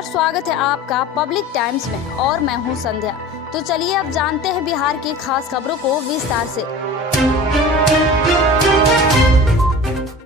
नमस्कार, स्वागत है आपका पब्लिक टाइम्स में और मैं हूं संध्या। तो चलिए अब जानते हैं बिहार की खास खबरों को विस्तार से।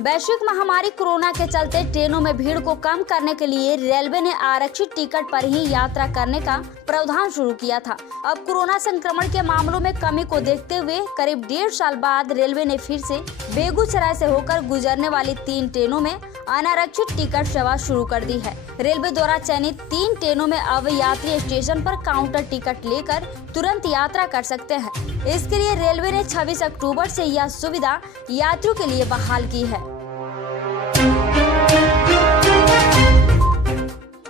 वैश्विक महामारी कोरोना के चलते ट्रेनों में भीड़ को कम करने के लिए रेलवे ने आरक्षित टिकट पर ही यात्रा करने का प्रावधान शुरू किया था। अब कोरोना संक्रमण के मामलों में कमी को देखते हुए करीब 1.5 साल बाद रेलवे ने फिर से बेगूसराय से होकर गुजरने वाली 3 ट्रेनों में अनारक्षित टिकट सेवा शुरू कर दी है। रेलवे द्वारा चयनित 3 ट्रेनों में अब यात्री स्टेशन पर काउंटर टिकट लेकर तुरंत यात्रा कर सकते हैं। इसके लिए रेलवे ने 26 अक्टूबर से यह सुविधा यात्रियों के लिए बहाल की है।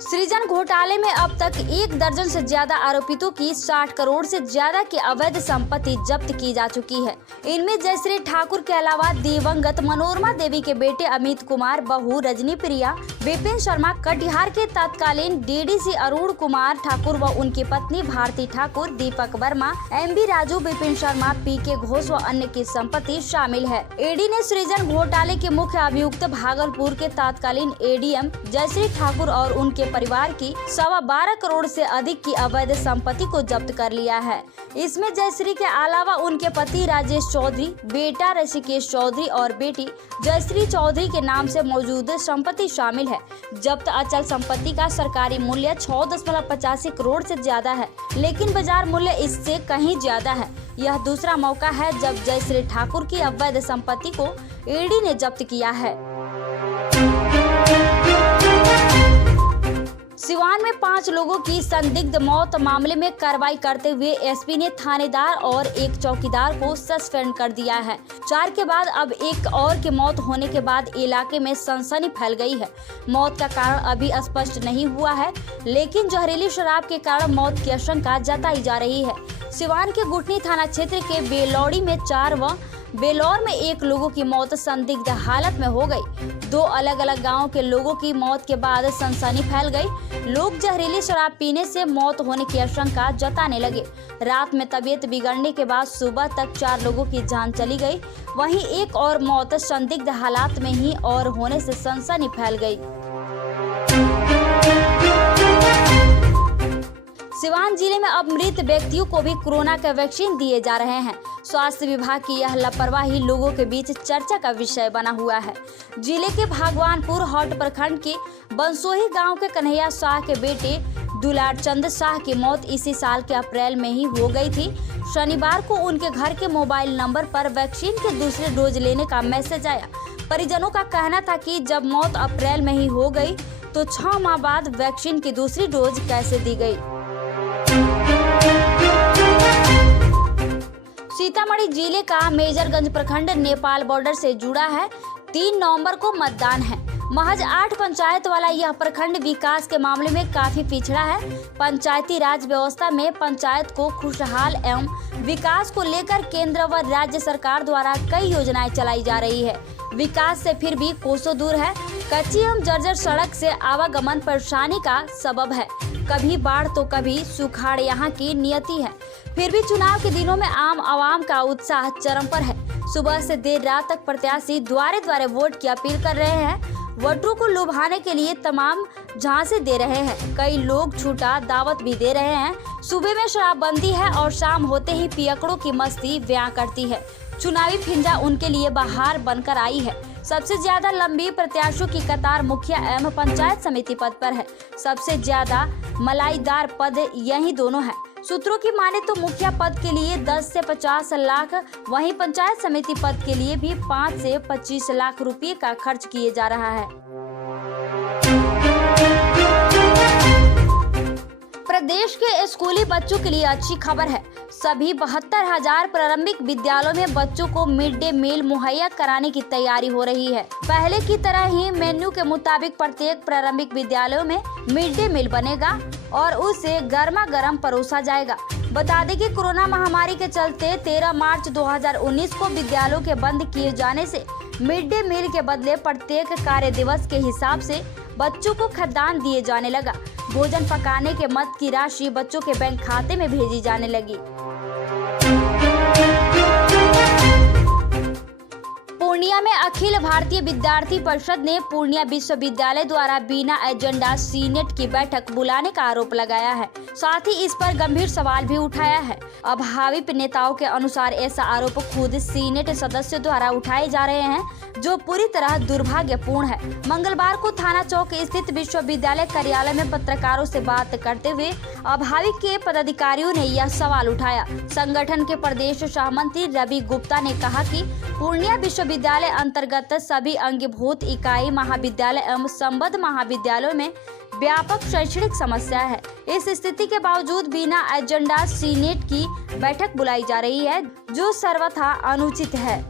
सृजन घोटाले में अब तक 1 दर्जन से ज्यादा आरोपितों की 60 करोड़ से ज्यादा की अवैध संपत्ति जब्त की जा चुकी है। इनमें जयश्री ठाकुर के अलावा दिवंगत मनोरमा देवी के बेटे अमित कुमार, बहू रजनी प्रिया, विपिन शर्मा, कटिहार के तत्कालीन डीडीसी अरुण कुमार ठाकुर व उनकी पत्नी भारती ठाकुर, दीपक वर्मा, एमबी राजू, विपिन शर्मा, पीके घोष व अन्य की संपत्ति शामिल है। ईडी ने सृजन घोटाले के मुख्य अभियुक्त भागलपुर के तत्कालीन एडीएम जयश्री ठाकुर और उनके परिवार की 12.25 करोड़ से अधिक की अवैध संपत्ति को जब्त कर लिया है। इसमें जयश्री के अलावा उनके पति राजेश चौधरी, बेटा ऋषिकेश चौधरी और बेटी जयश्री चौधरी के नाम से मौजूद संपत्ति शामिल है। जब्त अचल संपत्ति का सरकारी मूल्य 6.85 करोड़ से ज्यादा है, लेकिन बाजार मूल्य इससे कहीं ज्यादा है। यह दूसरा मौका है जब जयश्री ठाकुर की अवैध संपत्ति को ईडी ने जब्त किया है। सिवान में 5 लोगों की संदिग्ध मौत मामले में कार्रवाई करते हुए एसपी ने थानेदार और एक चौकीदार को सस्पेंड कर दिया है। 4 के बाद अब एक और की मौत होने के बाद इलाके में सनसनी फैल गई है। मौत का कारण अभी स्पष्ट नहीं हुआ है, लेकिन जहरीली शराब के कारण मौत की आशंका जताई जा रही है। सिवान के गुटनी थाना क्षेत्र के बेलौड़ी में 4 व बेलौर में 1 लोगों की मौत संदिग्ध हालत में हो गई। 2 अलग अलग गांवों के लोगों की मौत के बाद सनसनी फैल गई। लोग जहरीली शराब पीने से मौत होने की आशंका जताने लगे। रात में तबीयत बिगड़ने के बाद सुबह तक 4 लोगों की जान चली गई। वहीं एक और मौत संदिग्ध हालात में ही और होने से सनसनी फैल गई। सिवान जिले में अब मृत व्यक्तियों को भी कोरोना का वैक्सीन दिए जा रहे हैं। स्वास्थ्य विभाग की यह लापरवाही लोगों के बीच चर्चा का विषय बना हुआ है। जिले के भगवानपुर हॉट प्रखंड के बंसोही गांव के कन्हैया शाह के बेटे दुलार चंद शाह की मौत इसी साल के अप्रैल में ही हो गई थी। शनिवार को उनके घर के मोबाइल नंबर पर वैक्सीन के दूसरे डोज लेने का मैसेज आया। परिजनों का कहना था कि जब मौत अप्रैल में ही हो गई तो 6 माह बाद वैक्सीन की दूसरी डोज कैसे दी गई। सीतामढ़ी जिले का मेजरगंज प्रखंड नेपाल बॉर्डर से जुड़ा है। 3 नवंबर को मतदान है। महज 8 पंचायत वाला यह प्रखंड विकास के मामले में काफी पिछड़ा है। पंचायती राज व्यवस्था में पंचायत को खुशहाल एवं विकास को लेकर केंद्र व राज्य सरकार द्वारा कई योजनाएं चलाई जा रही है। विकास से फिर भी कोसों दूर है। कच्ची एवं जर्जर सड़क से आवागमन परेशानी का सबब है। कभी बाढ़ तो कभी सुखाड़ यहाँ की नियति है। फिर भी चुनाव के दिनों में आम आवाम का उत्साह चरम पर है। सुबह से देर रात तक प्रत्याशी द्वारे द्वारे वोट की अपील कर रहे हैं। वोटरों को लुभाने के लिए तमाम झांसे दे रहे हैं। कई लोग छूटा दावत भी दे रहे हैं। सुबह में शराबबंदी है और शाम होते ही पियकड़ों की मस्ती व्याह करती है। चुनावी फिंजा उनके लिए बहार बनकर आई है। सबसे ज्यादा लंबी प्रत्याशियों की कतार मुखिया एवं पंचायत समिति पद पर है। सबसे ज्यादा मलाईदार पद यही दोनों हैं। सूत्रों की माने तो मुखिया पद के लिए 10 से 50 लाख, वहीं पंचायत समिति पद के लिए भी 5 से 25 लाख रुपए का खर्च किए जा रहा है। प्रदेश के स्कूली बच्चों के लिए अच्छी खबर है। सभी 72,000 प्रारंभिक विद्यालयों में बच्चों को मिड डे मील मुहैया कराने की तैयारी हो रही है। पहले की तरह ही मेन्यू के मुताबिक प्रत्येक प्रारंभिक विद्यालयों में मिड डे मील बनेगा और उसे गर्मा गर्म परोसा जाएगा। बता दें कि कोरोना महामारी के चलते 13 मार्च 2019 को विद्यालयों के बंद किए जाने से मिड डे मील के बदले प्रत्येक कार्य दिवस के हिसाब से बच्चों को खाद्यान्न दिए जाने लगा। भोजन पकाने के मद की राशि बच्चों के बैंक खाते में भेजी जाने लगी। पूर्णिया पूर्णिया में अखिल भारतीय विद्यार्थी परिषद ने पूर्णिया विश्वविद्यालय द्वारा बिना एजेंडा सीनेट की बैठक बुलाने का आरोप लगाया है। साथ ही इस पर गंभीर सवाल भी उठाया है। अभावित नेताओं के अनुसार ऐसा आरोप खुद सीनेट सदस्यों द्वारा उठाए जा रहे हैं, जो पूरी तरह दुर्भाग्यपूर्ण है। मंगलवार को थाना चौक स्थित विश्वविद्यालय कार्यालय में पत्रकारों से बात करते हुए अभाविक के पदाधिकारियों ने यह सवाल उठाया। संगठन के प्रदेश सहमंत्री रवि गुप्ता ने कहा कि पूर्णिया विश्वविद्यालय अंतर्गत सभी अंगीभूत इकाई महाविद्यालय एवं संबद्ध महाविद्यालयों में व्यापक शैक्षणिक समस्या है। इस स्थिति के बावजूद बिना एजेंडा सीनेट की बैठक बुलाई जा रही है, जो सर्वथा अनुचित है।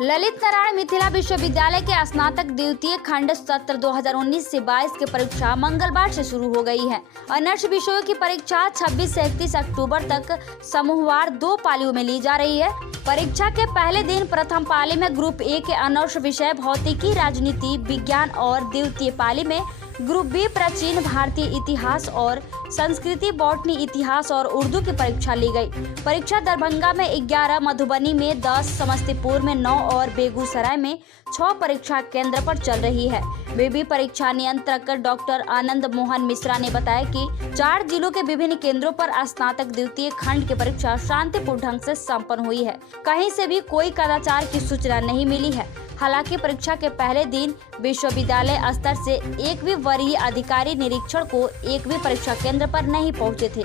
ललित नारायण मिथिला विश्वविद्यालय के स्नातक द्वितीय खंड सत्र 2019 से 22 की परीक्षा मंगलवार से शुरू हो गई है। अनर्स विषयों की परीक्षा 26 से 31 अक्टूबर तक समूहवार 2 पालियों में ली जा रही है। परीक्षा के पहले दिन प्रथम पाली में ग्रुप ए के अनर्स विषय भौतिकी, राजनीति, विज्ञान और द्वितीय पाली में ग्रुप बी प्राचीन भारतीय इतिहास और संस्कृति, बॉटनी, इतिहास और उर्दू की परीक्षा ली गई। परीक्षा दरभंगा में 11, मधुबनी में 10, समस्तीपुर में 9 और बेगूसराय में 6 परीक्षा केंद्र पर चल रही है। विवि परीक्षा नियंत्रक डॉक्टर आनंद मोहन मिश्रा ने बताया कि 4 जिलों के विभिन्न केंद्रों पर स्नातक द्वितीय खंड की परीक्षा शांतिपूर्ण ढंग से संपन्न हुई है। कहीं से भी कोई कदाचार की सूचना नहीं मिली है। हालांकि परीक्षा के पहले दिन विश्वविद्यालय स्तर से एक भी वरीय अधिकारी निरीक्षण को एक भी परीक्षा केंद्र पर नहीं पहुंचे थे।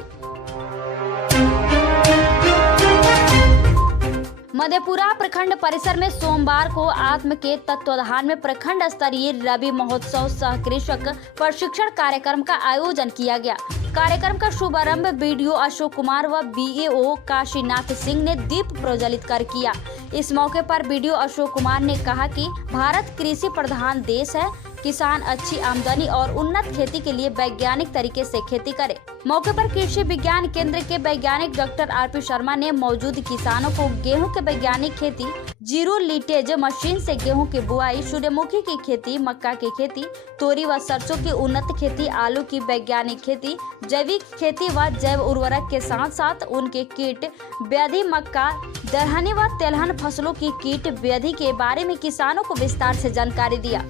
मधेपुरा प्रखंड परिसर में सोमवार को आत्म के तत्वाधान में प्रखंड स्तरीय रबी महोत्सव सह कृषक प्रशिक्षण कार्यक्रम का आयोजन किया गया। कार्यक्रम का शुभारंभ बीडीओ अशोक कुमार व बीएओ काशीनाथ सिंह ने दीप प्रज्वलित कर किया। इस मौके पर बीडीओ अशोक कुमार ने कहा कि भारत कृषि प्रधान देश है। किसान अच्छी आमदनी और उन्नत खेती के लिए वैज्ञानिक तरीके से खेती करे। मौके पर कृषि विज्ञान केंद्र के वैज्ञानिक डॉक्टर आरपी शर्मा ने मौजूद किसानों को गेहूं के वैज्ञानिक खेती, जीरो लीटेज मशीन से गेहूं की बुआई, सूर्यमुखी की खेती, मक्का की खेती, तोरी व सरसों की उन्नत खेती, आलू की वैज्ञानिक खेती, जैविक खेती व जैव उर्वरक के साथ साथ उनके कीट व्याधि, मक्का, दलहनी व तेलहन फसलों की कीट व्याधि के बारे में किसानों को विस्तार से जानकारी दिया।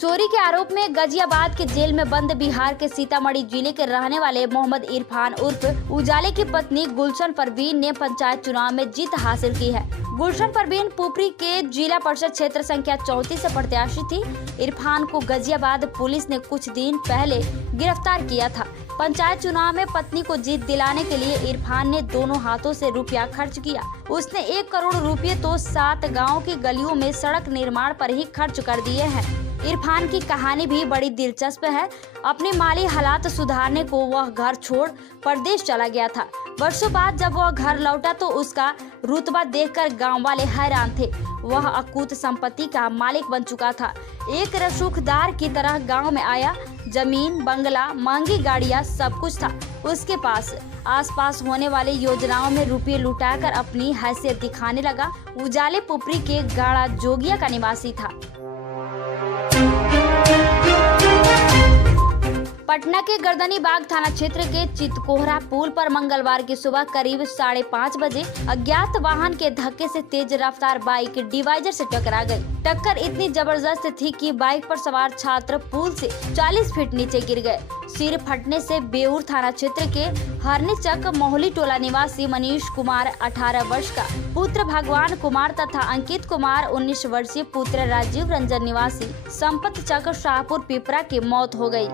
चोरी के आरोप में गाजियाबाद के जेल में बंद बिहार के सीतामढ़ी जिले के रहने वाले मोहम्मद इरफान उर्फ उजाले की पत्नी गुलशन परवीन ने पंचायत चुनाव में जीत हासिल की है। गुलशन परवीन पुपरी के जिला परिषद क्षेत्र संख्या 34 से प्रत्याशी थी। इरफान को गाजियाबाद पुलिस ने कुछ दिन पहले गिरफ्तार किया था। पंचायत चुनाव में पत्नी को जीत दिलाने के लिए इरफान ने दोनों हाथों से रुपया खर्च किया। उसने 1 करोड़ रुपये तो 7 गाँव की गलियों में सड़क निर्माण पर ही खर्च कर दिए हैं। इरफान की कहानी भी बड़ी दिलचस्प है। अपने माली हालात सुधारने को वह घर छोड़ परदेश चला गया था। वर्षों बाद जब वह घर लौटा तो उसका रुतबा देखकर गांव वाले हैरान थे। वह अकूत संपत्ति का मालिक बन चुका था। एक रसूखदार की तरह गांव में आया। जमीन, बंगला, महंगी गाड़ियां, सब कुछ था उसके पास। आसपास होने वाली योजनाओं में रुपये लुटाकर अपनी हैसियत दिखाने लगा। उजाले पुपरी के गाड़ा जोगिया का निवासी था। पटना के गर्दनी बाग थाना क्षेत्र के चितकोहरा पुल पर मंगलवार की सुबह करीब 5:30 बजे अज्ञात वाहन के धक्के से तेज रफ्तार बाइक डिवाइडर से टकरा गई। टक्कर इतनी जबरदस्त थी कि बाइक पर सवार छात्र पुल से 40 फीट नीचे गिर गए। सिर फटने से बेऊर थाना क्षेत्र के हरनीचक मोहली टोला निवासी मनीष कुमार 18 वर्ष का पुत्र भगवान कुमार तथा अंकित कुमार 19 वर्षीय पुत्र राजीव रंजन निवासी संपत चक शाहपुर पिपरा की मौत हो गई।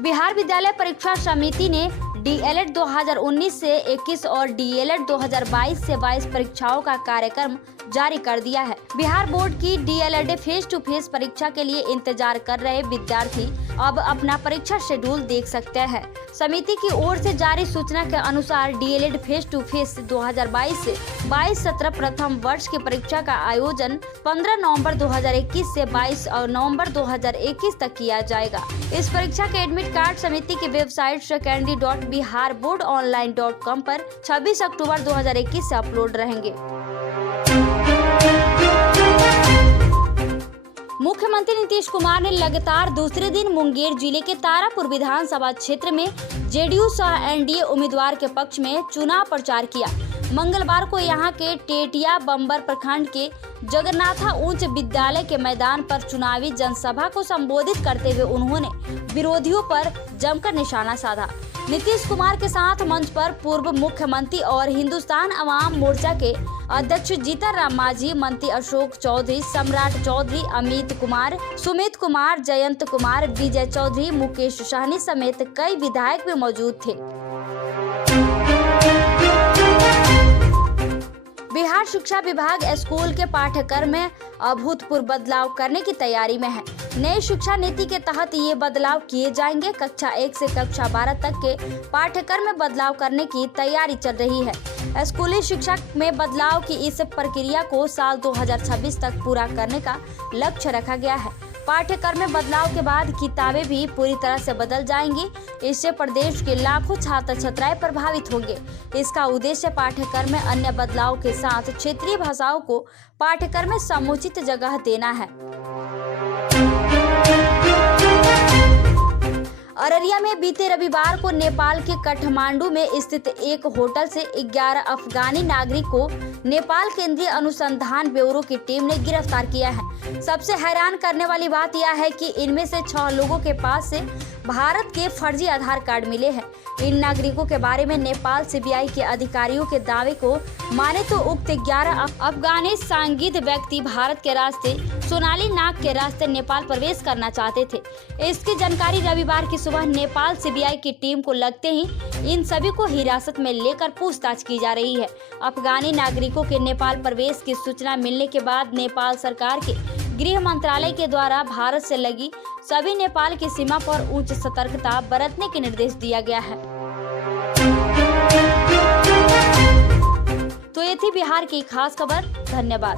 बिहार विद्यालय परीक्षा समिति ने डीएलएड 2019 से 21 और डीएलएड 2022 से 22 परीक्षाओं का कार्यक्रम जारी कर दिया है। बिहार बोर्ड की डीएलएड फेस टू फेस परीक्षा के लिए इंतजार कर रहे विद्यार्थी अब अपना परीक्षा शेड्यूल देख सकते हैं। समिति की ओर से जारी सूचना के अनुसार डीएलएड फेस टू फेस 2022 से 22 सत्र प्रथम वर्ष की परीक्षा का आयोजन 15 नवंबर 2021 से 22 नवंबर 2021 तक किया जाएगा। इस परीक्षा के एडमिट कार्ड समिति की वेबसाइट secondary.biharboardonline.com पर 26 अक्टूबर 2021 से अपलोड रहेंगे। मुख्यमंत्री नीतीश नीतीश कुमार ने लगातार दूसरे दिन मुंगेर जिले के तारापुर विधानसभा क्षेत्र में जेडीयू सह एनडीए उम्मीदवार के पक्ष में चुनाव प्रचार किया। मंगलवार को यहां के टेटिया बम्बर प्रखंड के जगन्नाथा उच्च विद्यालय के मैदान पर चुनावी जनसभा को संबोधित करते हुए उन्होंने विरोधियों पर जमकर निशाना साधा। नीतीश कुमार के साथ मंच पर पूर्व मुख्यमंत्री और हिंदुस्तान अवाम मोर्चा के अध्यक्ष जीतन राम मांझी, मंत्री अशोक चौधरी, सम्राट चौधरी, अमित कुमार, सुमित कुमार, जयंत कुमार, विजय चौधरी, मुकेश सहनी समेत कई विधायक भी मौजूद थे। बिहार शिक्षा विभाग स्कूल के पाठ्यक्रम में अभूतपूर्व बदलाव करने की तैयारी में है। नई शिक्षा नीति के तहत ये बदलाव किए जाएंगे। कक्षा 1 से कक्षा 12 तक के पाठ्यक्रम में बदलाव करने की तैयारी चल रही है। स्कूली शिक्षा में बदलाव की इस प्रक्रिया को साल 2026 तक पूरा करने का लक्ष्य रखा गया है। पाठ्यक्रम में बदलाव के बाद किताबें भी पूरी तरह से बदल जाएंगी। इससे प्रदेश के लाखों छात्र छात्राएं प्रभावित होंगे। इसका उद्देश्य पाठ्यक्रम में अन्य बदलाव के साथ क्षेत्रीय भाषाओं को पाठ्यक्रम में समुचित जगह देना है। अररिया में बीते रविवार को नेपाल के काठमांडू में स्थित एक होटल से 11 अफगानी नागरिक को नेपाल केंद्रीय अनुसंधान ब्यूरो की टीम ने गिरफ्तार किया है। सबसे हैरान करने वाली बात यह है कि इनमें से 6 लोगों के पास से भारत के फर्जी आधार कार्ड मिले हैं। इन नागरिकों के बारे में नेपाल सीबीआई के अधिकारियों के दावे को माने तो उक्त 11 अफगानी सांगिध व्यक्ति भारत के रास्ते सोनाली नाग के रास्ते नेपाल प्रवेश करना चाहते थे। इसकी जानकारी रविवार की सुबह नेपाल सीबीआई की टीम को लगते ही इन सभी को हिरासत में लेकर पूछताछ की जा रही है। अफगानी नागरिकों के नेपाल प्रवेश की सूचना मिलने के बाद नेपाल सरकार के गृह मंत्रालय के द्वारा भारत से लगी सभी नेपाल की सीमा पर उच्च सतर्कता बरतने के निर्देश दिया गया है। तो ये थी बिहार की खास खबर। धन्यवाद।